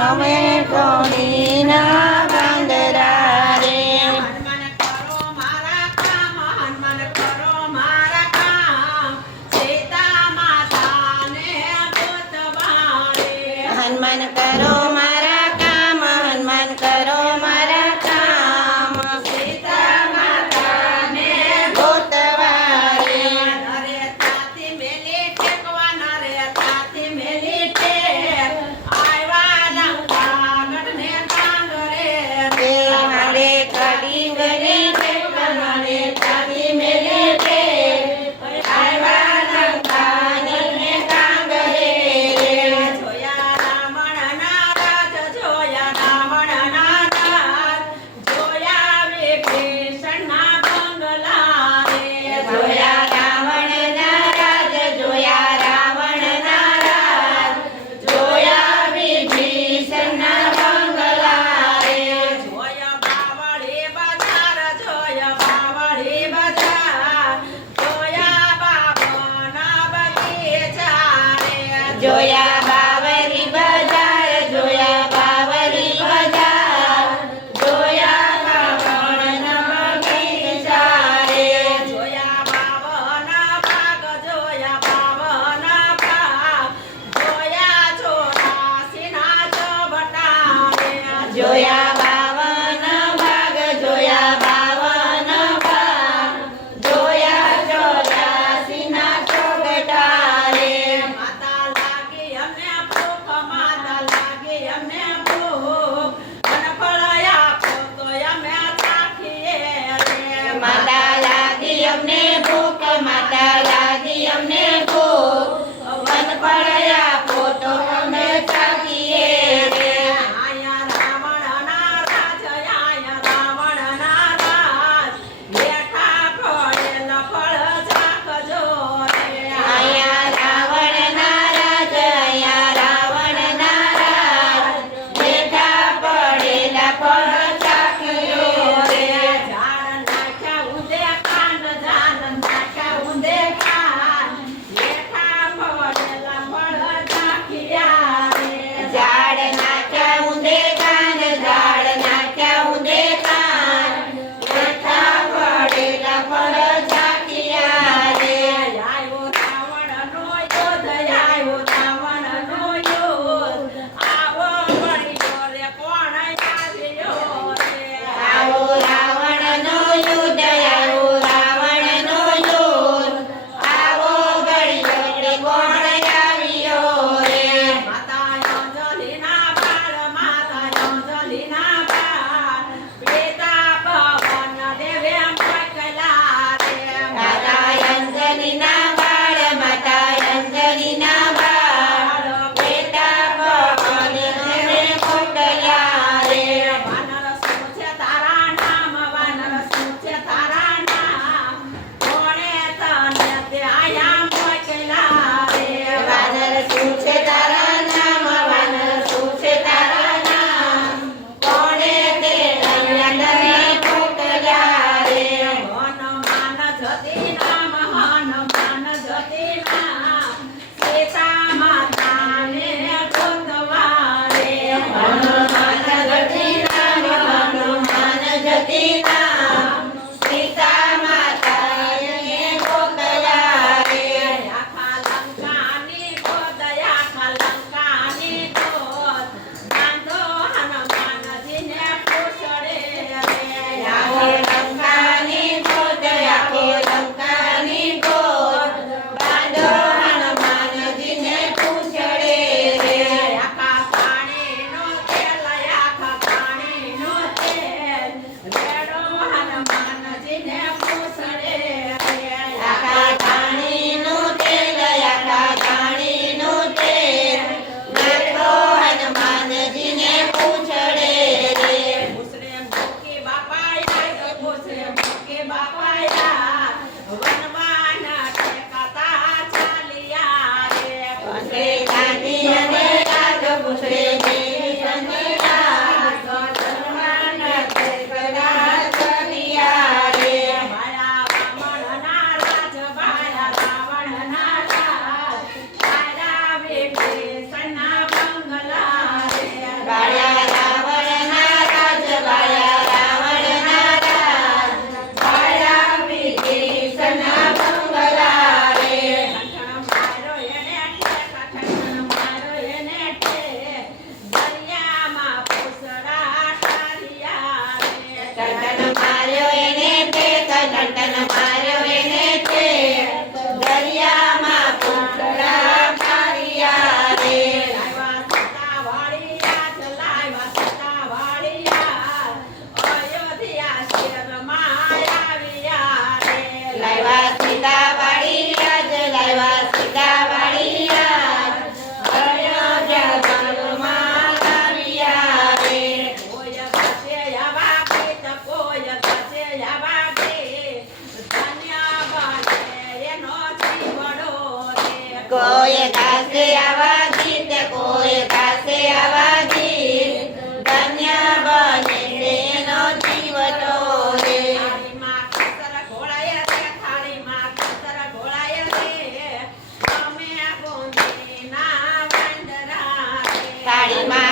અમે કોણીના વાંદરા રે. હનુમાન કરો મારા કામ, હનુમાન કરો મારા કામ, સીતા માતાને ગોતવારે. હનુમાન કરો મારા કામ, હનુમાન કરો મારા કામ, સીતા માતાને ગોતવા રે. નરે તાથી મેલી ટેકવા, નરે તાથી મેલી ટેક, આવ્યા લંકા ગઢને કાંગરે તે મારે કડી ગલી ટેકવાને તારી મેલે તે આવ્યા લંકાને કાંગરે રે. જોયા રાવણના રાજ, જોયા રાવણના રાજ, જોયા વિભીષણના બંગલા રે. જોયા રાવણના રાજ, જોયા રાવણના રાજ, જોયા વિભીષણના બંગલા રે. જોયા બાવળી બજાર, જોયા બાવળી બજાર, જોયા બાબના બગીચા રે. જોયા બાવરી બજાર, જોયા બાવરી બજાર, જોયા બાવળના બગીચા રે. જોયા બાવના ભાગ, જોયા બાવના ભાગ, જોયા 84ના ચોબટા રે. જોયા 52 ભાગ, જોયા 52 ભાગ, જોયા 84ના ચોગટા રે. માતા લાગી અમને ભૂખ, માતા લાગી અમને ભૂખ, અને ફળ આપો તોય અમે ચાખીએ રે. માતા લાગી અમને ભૂખ, માતા લાગી અમને ભૂખ, વન ફળ આપો તો અમે ચાખીએ રે. આયા રાવણના થાળીમાં